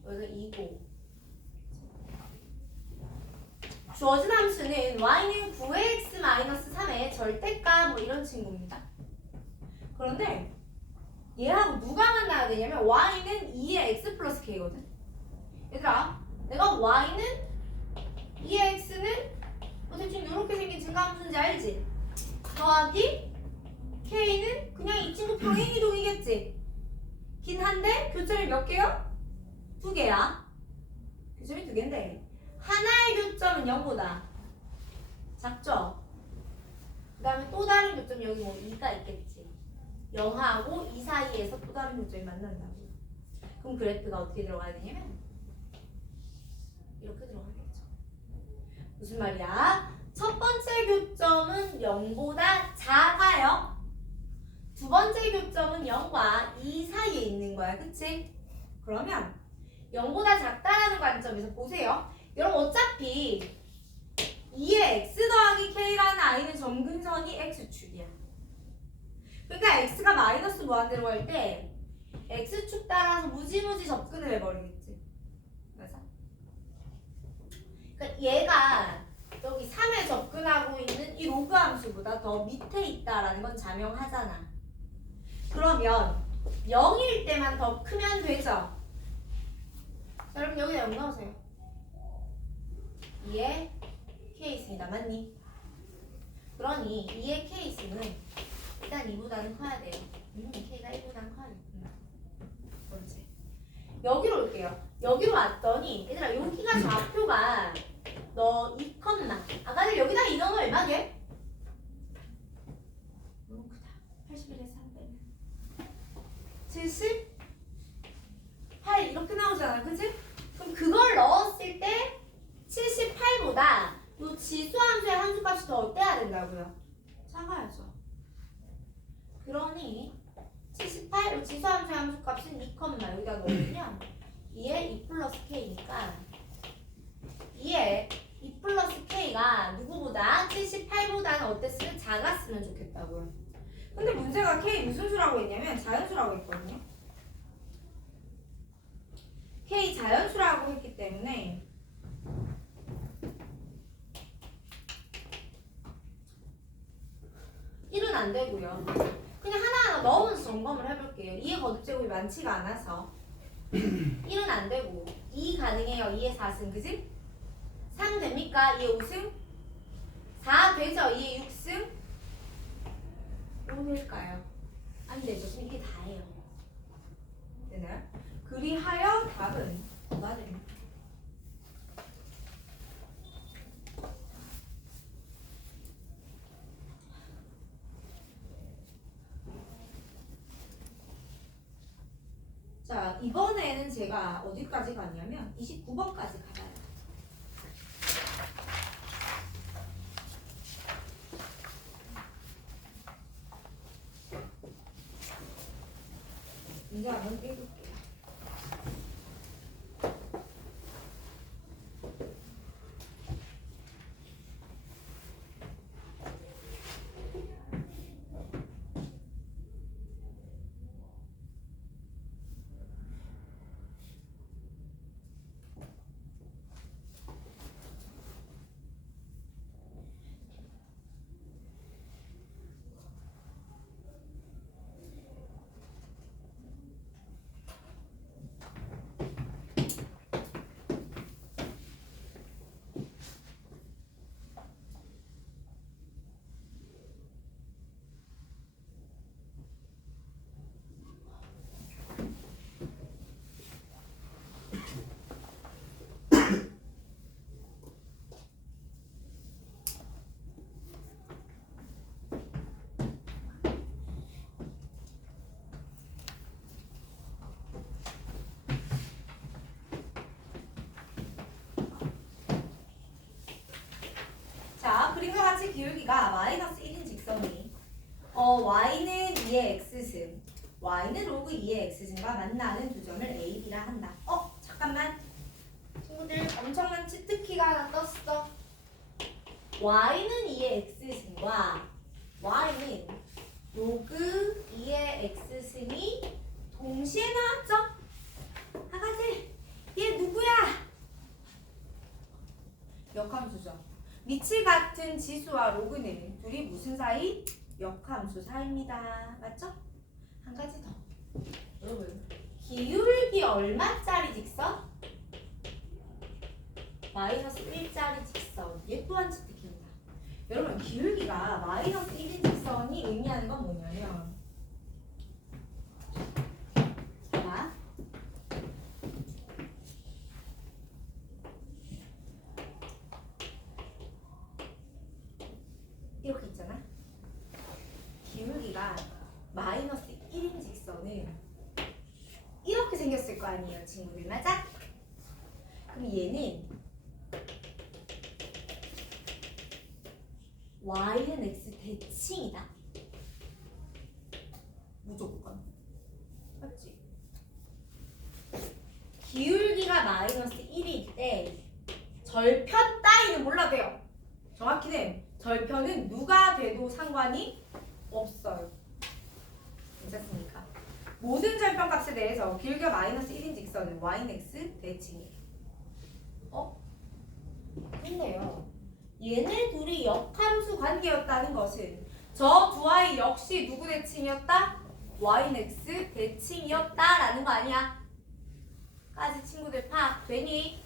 여기가 2고 주어진 함수는 y는 9x-3의 절대값 뭐 이런 친구입니다. 그런데 얘하고 누가 만나야 되냐면 y는 2의 x 플러스 k거든. 얘들아, 내가 y는 2의 x는 뭐 대충 이렇게 생긴 증가함수인지 알지? 더하기 k는 그냥 이 친구 평행이동이겠지. 긴 한데 교점이 몇 개요? 2개야. 교점이 2개인데 하나의 교점은 0보다 작죠? 그 다음에 또 다른 교점 여기 뭐 2가 있겠지. 0하고 2 사이에서 또 다른 교점이 만난다고요. 그럼 그래프가 어떻게 들어가야 되냐면 이렇게 들어가겠죠. 무슨 말이야? 첫 번째 교점은 0보다 작아요. 두 번째 교점은 0과 2 사이에 있는 거야. 그치? 그러면 0보다 작다라는 관점에서 보세요. 여러분 어차피 2의 x 더하기 k라는 아이는 점근선이 x축이야. 그러니까 x가 마이너스 무한대로 갈 때 x축 따라서 무지무지 접근을 해버리겠지. 맞아? 그러니까 얘가 여기 3에 접근하고 있는 이 로그 함수보다 더 밑에 있다라는 건 자명하잖아. 그러면 0일 때만 더 크면 되죠? 자, 여러분 여기다 0 넣으세요. 2의 k 있습니다. 맞니? 그러니 2의 k 있으면 일단 2보다는 커야 돼요. k가 1보다는 커야겠구나. 그렇지. 여기로 올게요. 여기로 왔더니 얘들아 여기가 좌표가 너 2, 아까는 여기다 2 넣으면 얼마 돼? 너무 크다. 81에서 3 빼면 78 이렇게 나오잖아. 그치? 그럼 그걸 넣었을 때 78보다 요 지수함수의 함수값이 더 어때야 된다고요? 작아야죠. 그러니 78 지수함수의 함수값은 2, 여기다 넣으면 2에 2 플러스 k니까 2에 2 플러스 k가 누구보다 78보다는 어땠으면 작았으면 좋겠다고요. 근데 문제가 k 무슨 수라고 했냐면 자연수라고 했거든요. k 자연수라고 했기 때문에 안 되고요. 그냥 하나하나 넣으면서 점검을 해볼게요. 2의 거듭제곱이 많지가 않아서 1은 안 되고 2 가능해요. 2의 4승 그지? 3 됩니까? 2의 5승? 4 되죠? 2의 6승 5 될까요? 안 되죠. 그럼 이게 다예요. 되나요? 그리하여 답은 9가 됩니다. 자, 이번에는 제가 어디까지 가냐면 29번까지 가봐요. 문제 한번 읽을게요. 자, 그림과 같이 기울기가 마이너스 1인 직선이 y는 2의 x승, y는 로그 2의 x승과 만나는 두 점을 A, B라 한다. 잠깐만. 친구들 엄청난 치트키가 하나 떴어. y는 2의 x승과 y는 로그 2의 x승이 동시에 나왔죠? 하가지, 얘 누구야? 역함수죠. 밑이 같은 지수와 로그는 둘이 무슨 사이? 역함수 사이입니다. 맞죠? 한 가지 더. 여러분, 기울기 얼마짜리 직선? 마이너스 1짜리 직선. 얘 또한 치트키입니다. 여러분, 기울기가 마이너스 1인 직선이 의미하는 건 뭐냐면, 자, 이렇게 있잖아. 기울기가 마이너스 1인 직선은 이렇게 생겼을 거 아니에요, 친구들. 맞아? 그럼 얘는 y는 x 대칭이다. 무조건. 맞지? 기울기가 마이너스 1일 때 절편 따위는 몰라도 돼요. 정확히는 절편은 누가 돼도 상관이 없어요. 괜찮습니까? 모든 절편 값에 대해서 기울기가 마이너스 1인 직선은 y는 x 대칭이에요. 근데요, 얘네 둘이 역함수 관계였다는 것은 저 두 아이 역시 누구 대칭이었다? y는 x 대칭이었다라는 거 아니야? 까지 친구들 파악되니?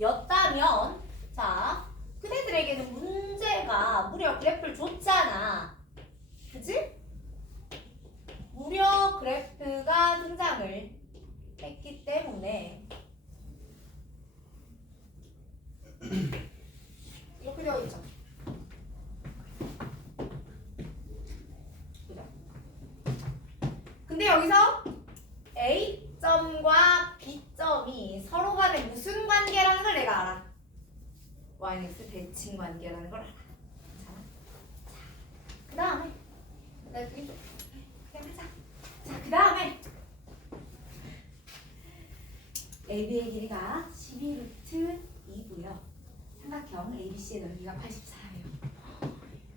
였다면, 자, 그대들에게는 문제가 무려 그래프를 줬잖아. 그치? 무려 그래프가 등장을 했기 때문에 이렇게 되어 있죠. 그죠? 근데 여기서 A점과 B점이 서로 간에 무슨 관계라는 걸 내가 알아. yx 대칭 관계라는 걸 알아. 자, 그 다음에 그냥 하자. 자, 그 다음에 AB의 길이가 12루트 2고요. 삼각형 ABC의 넓이가 84예요.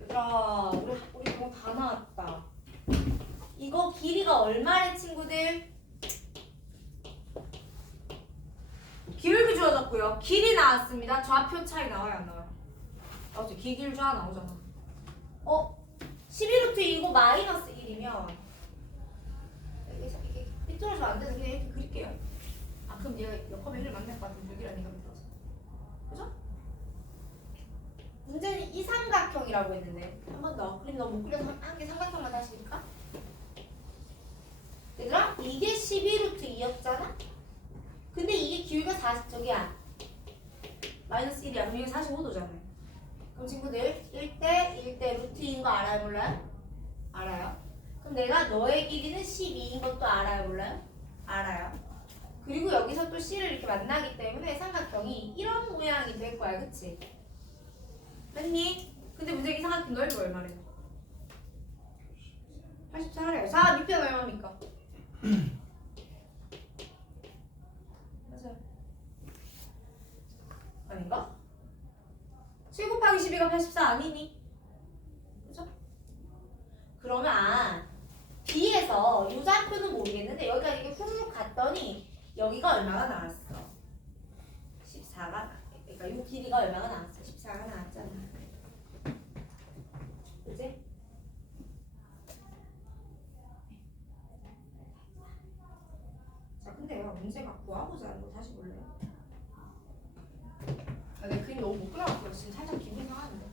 얘들아, 우리 뭐 다 나왔다. 이거 길이가 얼마래, 친구들? 기울기 주어졌고요. 길이 나왔습니다. 좌표 차이 나와요, 안 나와요? 나오죠. 길이 좌 나오잖아. 11루트 2고 마이너스 1이면 이게 삐뚤어지면 안 돼서 그냥 이렇게 그릴게요. 그럼 얘가 역함의 1을 만날 것 같은 6이라는 얘가 삐뚤어져. 그죠? 문제는 이 삼각형이라고 했는데 한 번 더. 그림 너무 못 그려서 한 개 삼각형만 다시 그릴까? 얘들아 이게 12루트 2였잖아? 근데 이게 기울기가 40 저기야 마이너스 1이야. 그럼 이게 45도잖아요. 그럼 친구들 1대 루트 2인 거 알아요 몰라요? 알아요. 그럼 내가 너의 길이는 12인 것도 알아요 몰라요? 알아요. 그리고 여기서 또 C를 이렇게 만나기 때문에 삼각형이 이런 모양이 될 거야. 그치? 맞니? 근데 문제 이 삼각형 넓이 얼마래요? 84래요. 자, 밑변 얼마입니까? 맞아요. 아닌가? 7 곱하기 12가 84 아니니? 그죠? 그러면 B에서 요 좌표는 모르겠는데 여기가 이렇게 후루룩 갔더니 여기가 얼마가 나왔어? 14가 그러니까 요 길이가 얼마가 나왔어? 14가 나왔잖아. 그치? 자 근데요 문제가 구하고자 거 다시 볼래요? 아, 내 그림 너무 못 그려갖고 지금 살짝 기분이 상하는데.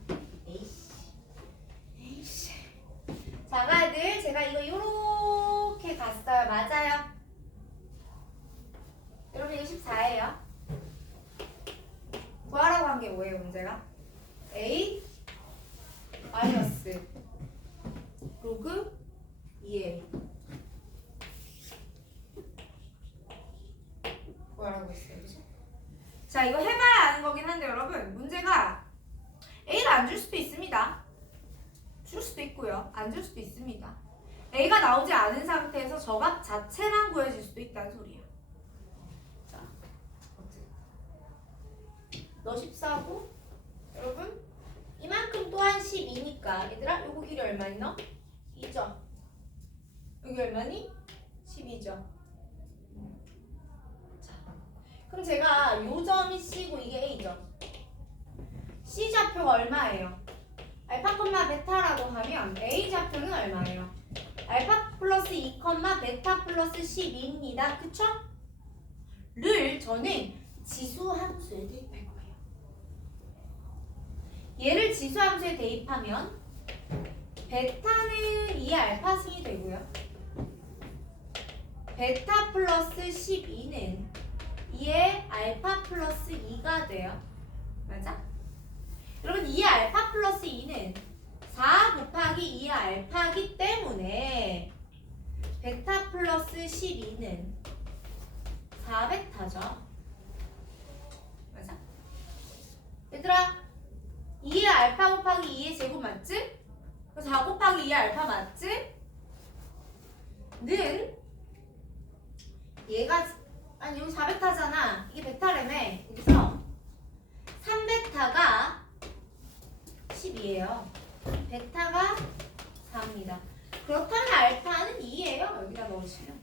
에이씨. 자가들 제가 이거 요렇게 갔어요. 맞아요. 여러분 이거 14예요. 구하라고 한 게 뭐예요 문제가? A 마이너스 로그 2A 구하라고 했어요. 그죠? 자 이거 해봐야 아는 거긴 한데 여러분 문제가 A를 안 줄 수도 있습니다. 줄 수도 있고요. 안 줄 수도 있습니다. A가 나오지 않은 상태에서 저값 자체만 구해질 수도 있다는 소리야. 자, 너 14고 여러분 이만큼 또한 12니까 얘들아 요거 길이 얼마니 너? 2죠. 여기 얼마니? 12죠. 자, 그럼 제가 요 점이 C고 이게 A죠. C 좌표가 얼마예요? 알파, 베타라고 하면 A 좌표는 얼마예요? 알파 플러스 2, 베타 플러스 12입니다. 그쵸? 를 저는 지수함수에 대입할 거예요. 얘를 지수함수에 대입하면 베타는 2의 알파 승이 되고요. 베타 플러스 12는 2의 알파 플러스 2가 돼요. 맞아? 여러분 2의 알파 플러스 2는 4 곱하기 2의 알파기 때문에 베타 플러스 12는 4베타죠. 맞아? 얘들아 2의 알파 곱하기 2의 제곱 맞지? 4 곱하기 2의 알파 맞지? 는 얘가 아니 여기 4베타잖아. 이게 베타라며. 여기서 3베타가 10이에요. 베타가 4입니다. 그렇다면 알파는 2예요. 여기다 넣으시면.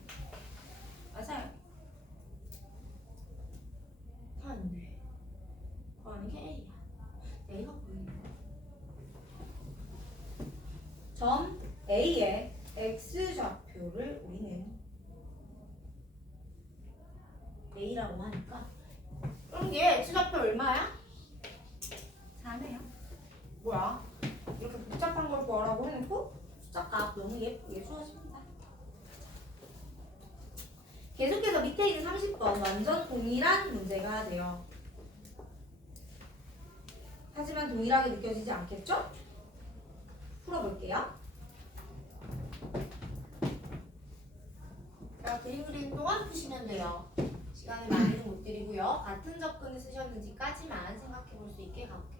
맞아요. 다 있네. 구하는 게 A야. A가 보이네. 점 A의 X좌표를 우리는 A라고 하니까 그럼 얘 X좌표 얼마야? 4네요. 뭐야? 이렇게 복잡한 걸 구하라고 해놓고 숫자값 너무 예쁘게 주어집니다. 계속해서 밑에 있는 30번 완전 동일한 문제가 돼요. 하지만 동일하게 느껴지지 않겠죠? 풀어볼게요. 자, 그림 그리는 동안 푸시면 돼요. 시간을 많이는 못 드리고요. 같은 접근을 쓰셨는지까지만 생각해 볼 수 있게 가볼게요.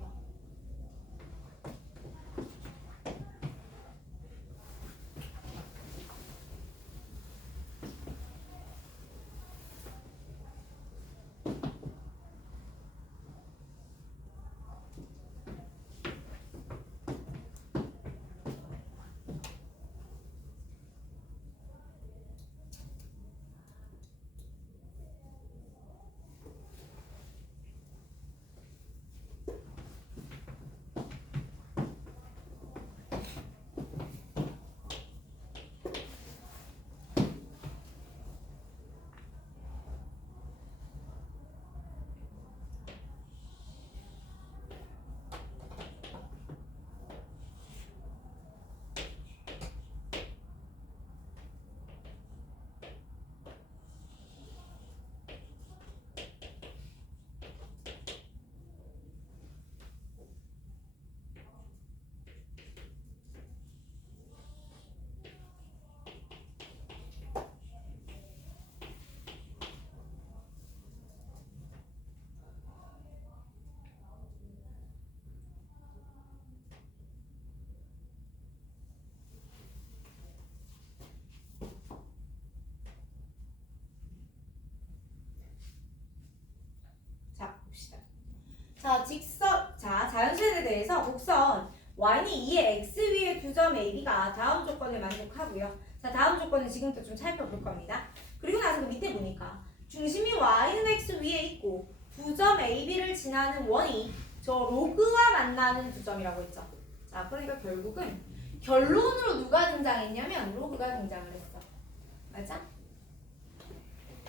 자, 자연수에 대해서 곡선 y는 2의 x 위에 두 점 ab가 다음 조건을 만족하고요. 자, 다음 조건은 지금부터 좀 살펴볼 겁니다. 그리고 나서 그 밑에 보니까 중심이 y는 x 위에 있고 두 점 ab를 지나는 원이 저 로그와 만나는 두 점이라고 했죠. 자, 그러니까 결국은 결론으로 누가 등장했냐면 로그가 등장을 했어. 맞아?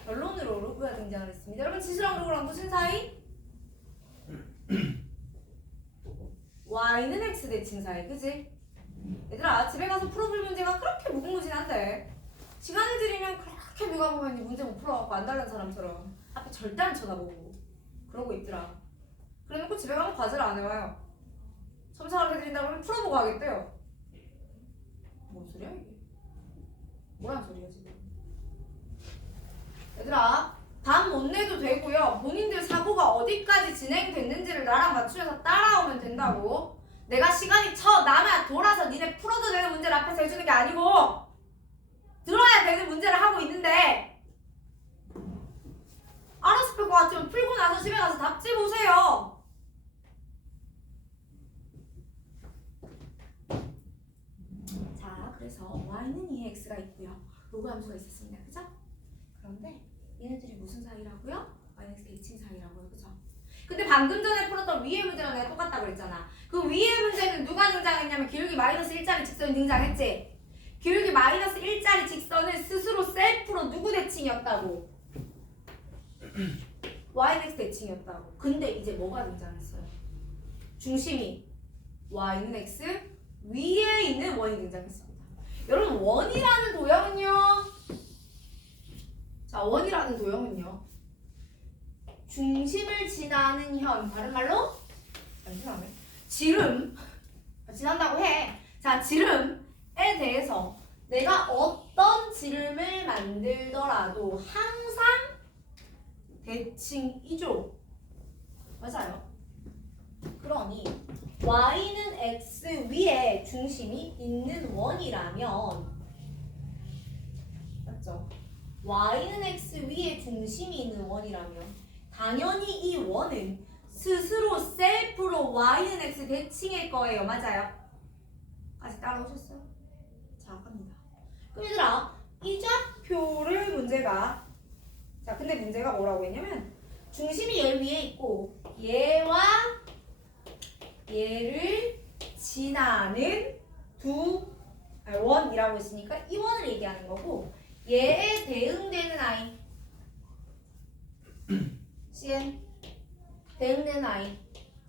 결론으로 로그가 등장을 했습니다. 여러분, 지수랑 로그랑 무슨 사이? y는 x 대칭 사이, 그지? 얘들아, 집에 가서 풀어볼 문제가 그렇게 무궁무진한데 시간을 들이면 그렇게 누가 보면 문제 못 풀어갖고 안달난 사람처럼 앞에 절대 안 쳐다보고 그러고 있더라. 그래놓고 집에 가면 과제를 안 해와요. 첨삭을 해드린다고 하면 풀어보고 하겠대요. 뭔 소리야 이게? 뭐란 소리야 지금? 얘들아, 답 못 내도 되고요. 본인들 사고가 어디까지 진행됐는지를 나랑 맞추면서 따라오면 된다고. 내가 시간이 남아 돌아서 니네 풀어도 되는 문제를 앞에서 해주는 게 아니고 들어야 되는 문제를 하고 있는데 알아서 풀 것 같으면 풀고 나서 집에 가서 답지 보세요. 자, 그래서 y는 2의 x가 있고요. 로그 함수가 있었습니다. 그죠? 그런데 얘네들이 무슨 사이라고요? y는 x 대칭 사이라고요. 그죠? 근데 방금 전에 풀었던 위의 문제랑 내가 똑같다고 그랬잖아. 그 위의 문제는 누가 등장했냐면 기울기 마이너스 1짜리 직선이 등장했지. 기울기 마이너스 1짜리 직선은 스스로 셀프로 누구 대칭이었다고? y는 x 대칭이었다고. 근데 이제 뭐가 등장했어요? 중심이 y는 x 위에 있는 원이 등장했습니다. 여러분, 원이라는 도형은요. 자, 원이라는 도형은요. 중심을 지나는 현, 다른 말로 지나네. 지름 지난다고 해. 자, 지름에 대해서 내가 어떤 지름을 만들더라도 항상 대칭이죠. 맞아요. 그러니 y는 x 위에 중심이 있는 원이라면 맞죠? y는 x 위에 중심이 있는 원이라면 당연히 이 원은 스스로 셀프로 y는 x 대칭일 거예요. 맞아요? 아직 따라오셨어요? 자, 갑니다. 그럼 얘들아, 이 좌표를 문제가 근데 문제가 뭐라고 했냐면 중심이 얘 위에 있고 얘와 얘를 지나는 원이라고 했으니까 이 원을 얘기하는 거고 얘에 대응되는 i cn 대응되는 i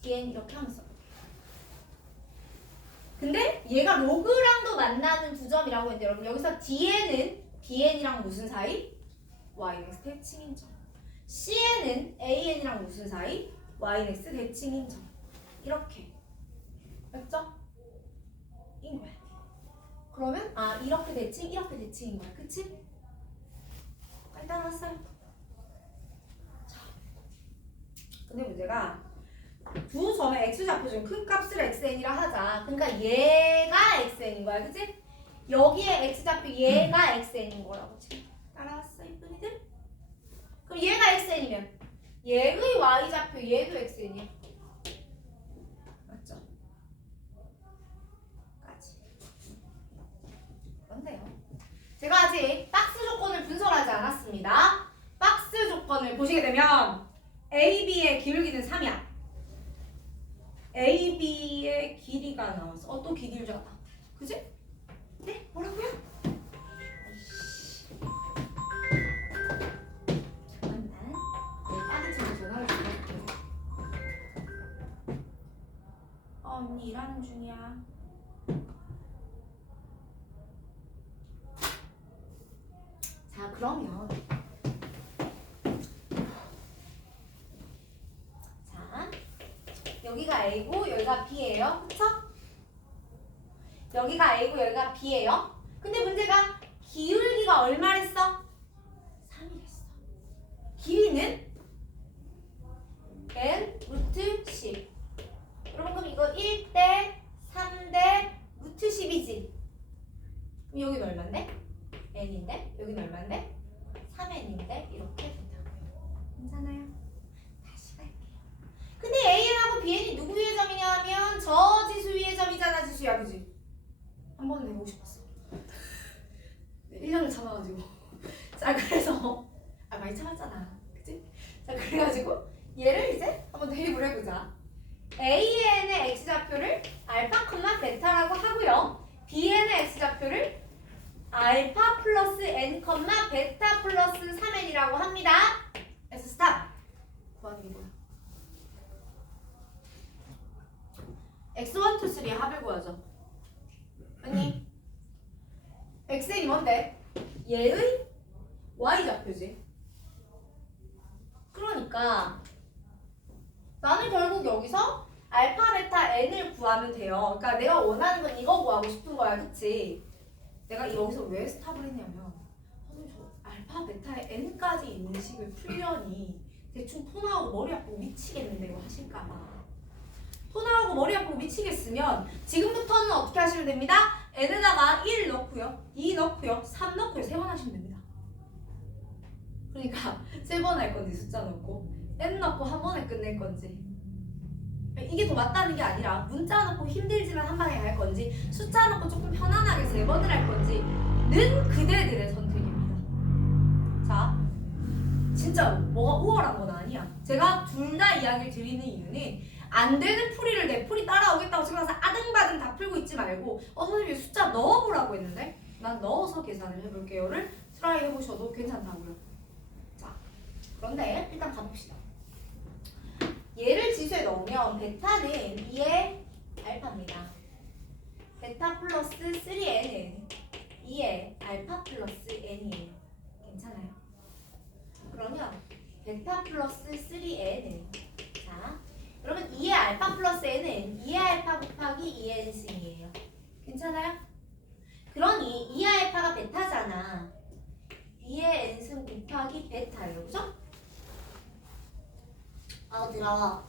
dn 이렇게 하면 써. 근데 얘가 로그랑도 만나는 두 점이라고 했는데 여러분, 여기서 dn은 bn이랑 무슨 사이? y는 x 대칭인 점. cn은 an이랑 무슨 사이? y는 x 대칭인 점. 이렇게 맞죠? 인 거야. 그러면 이렇게 대칭, 이렇게 대칭인 거야. 그치? 일단 왔어요. 자, 근데 문제가 두 점의 x좌표 중 큰 값을 xn이라 하자. 그러니까 얘가 xn인 거야. 그치? 여기에 x좌표 얘가 xn인 거라고 지금 따라왔어, 이쁜이들? 그럼 얘가 xn이면 얘의 y좌표 얘도 xn이야. 맞죠? 까지. 그런데요, 제가 아직 박스 조건을 분석하지 않았습니다. 박스 조건을 보시게 되면 AB의 기울기는 3이야. AB의 길이가 나왔어. 또 길이를 잡아. 그지? 네? 뭐라고요? 잠깐만. 빠기처럼 전화를 줄게. 언니 일하는 중이야. 자, 그러면 여기가 A고 여기가 B예요. 그쵸? 여기가 A고 여기가 B예요. 근데 문제가 기울기가 얼마랬어? 3이랬어. 길이는 n 루트 10. 여러분, 그럼 이거 1대 3대 루트 10이지. 그럼 여기는 얼만데? n인데 여기는 얼만데? 3n인데 이렇게 된다고요. 괜찮아요? 다시 갈게요. 근데 A랑 bn이 누구 위의 점이냐 하면 저 지수 위의 점이잖아. 지수야, 그지? 한 번은 해보고 싶었어. 1년을 참아가지고. 자, 그래서 많이 참았잖아, 그치? 자, 그래가지고 얘를 이제 한번 대입을 해보자. AN의 x좌표를 알파, 베타라고 하고요. BN의 x좌표를 알파 플러스 n, 베타 플러스 3n이라고 합니다. 그래서 스탑. 구하는 게 뭐야? x1, 2, 3의 합을 구하죠. 아니, xn이 뭔데? 얘의 y좌표지. 그러니까 나는 결국 여기서 알파, 베타, n을 구하면 돼요. 그러니까 내가 원하는 건 이거 구하고 싶은 거야, 그치? 내가 여기서 왜 스탑을 했냐면 선생님 저 알파, 베타에 n까지 있는 식을 풀려니 대충 토 나오고 머리 아프고 미치겠는데 이거 하실까봐. 토 나오고 머리 아프고 미치겠으면 지금부터는 어떻게 하시면 됩니다? n에다가 1 넣고요, 2 넣고요, 3 넣고요, 3번 하시면 됩니다. 그러니까 3번 할 건지 숫자 넣고 n 넣고 한 번에 끝낼 건지, 이게 더 맞다는 게 아니라 문자 넣고 힘들지만 한 방에 갈 건지 숫자 넣고 조금 편안하게 3번을 할 건지는 그대들의 선택입니다. 자, 진짜 뭐가 우월한 건 아니야. 제가 둘 다 이야기를 드리는 이유는 안 되는 풀이를 내 풀이 따라오겠다고 지금 와서 아등바등 다 풀고 있지 말고 선생님이 숫자 넣어보라고 했는데 난 넣어서 계산을 해볼게요를 트라이 해보셔도 괜찮다고요. 자, 그런데 일단 가봅시다. 얘를 지수에 넣으면 베타는 2의 알파입니다. 베타 플러스 3n은 2의 알파 플러스 n이에요. 괜찮아요? 그러면 베타 플러스 3n은, 자, 그러면 2의 알파 플러스 n은 2의 알파 곱하기 2의 n승이에요. 괜찮아요? 그러니 2의 알파가 베타잖아. 2의 n승 곱하기 베타예요. 그죠? 들어.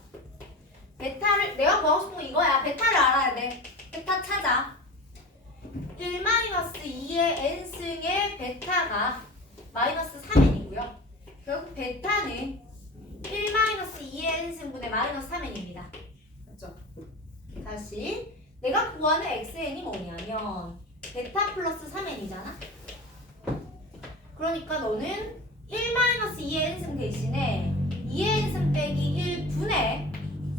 베타를 내가 구하고 싶은 건 이거야. 베타를 알아야 돼. 베타 찾아. 1-2의 n승의 베타가 마이너스 3n이고요. 결국 베타는 1-2의 n승분의 마이너스 3n입니다. 맞죠? 다시 내가 구하는 xn이 뭐냐면 베타 플러스 3n이잖아. 그러니까 너는 1-2의 n승 대신에 2의 n승 빼기 1분의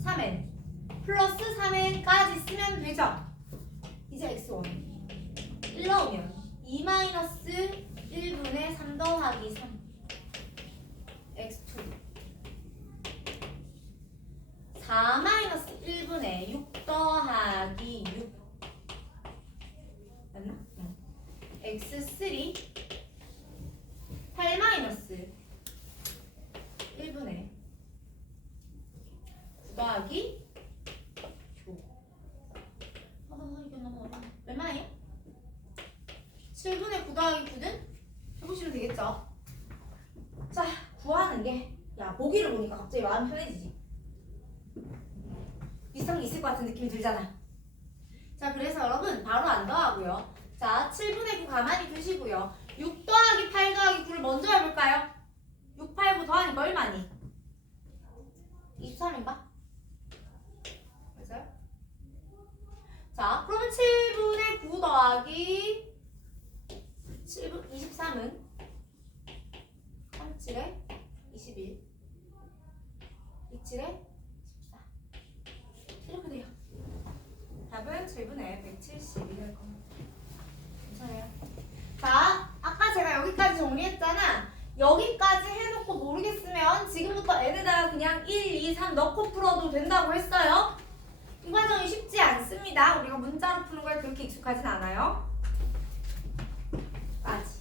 3n 플러스 3n까지 쓰면 되죠? 이제 x1 1 넣으면 2-1분의 3 더하기 3 x2 4-1분의 6 더하기 6 맞나? 응. x3 8-1분의 9 더하기 9. 이게 너무 어려워. 얼마예요? 7분의 9 더하기 9는 해보시면 되겠죠? 자, 구하는 게, 야, 보기를 보니까 갑자기 마음 편해지지. 비슷한 게 있을 것 같은 느낌이 들잖아. 자, 그래서 여러분 바로 안 더하고요. 자, 7분의 9 가만히 두시고요. 6 더하기 8 더하기 9를 먼저 해볼까요? 6, 8, 9 더하니까 얼마니? 23인가? 맞아요? 자, 그러면 7분의 9 더하기 7분, 23은 37에 21 27에 14 이렇게 돼요. 답은 7분의 171 할 겁니다. 괜찮아요? 자, 아까 제가 여기까지 정리했잖아. 여기까지 해놓고 모르겠으면 지금부터 n에다가 그냥 1, 2, 3 넣고 풀어도 된다고 했어요. 이 과정이 쉽지 않습니다. 우리가 문자로 푸는 거에 그렇게 익숙하진 않아요. 까지.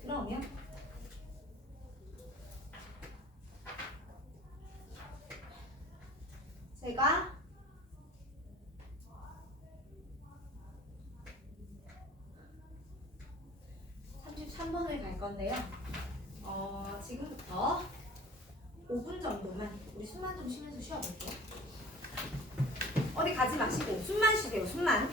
그러면 제가 33번을 갈 건데요. 지금부터 5분 정도만 우리 숨만 좀 쉬면서 쉬어볼게요. 어디 가지 마시고 숨만 쉬세요. 숨만.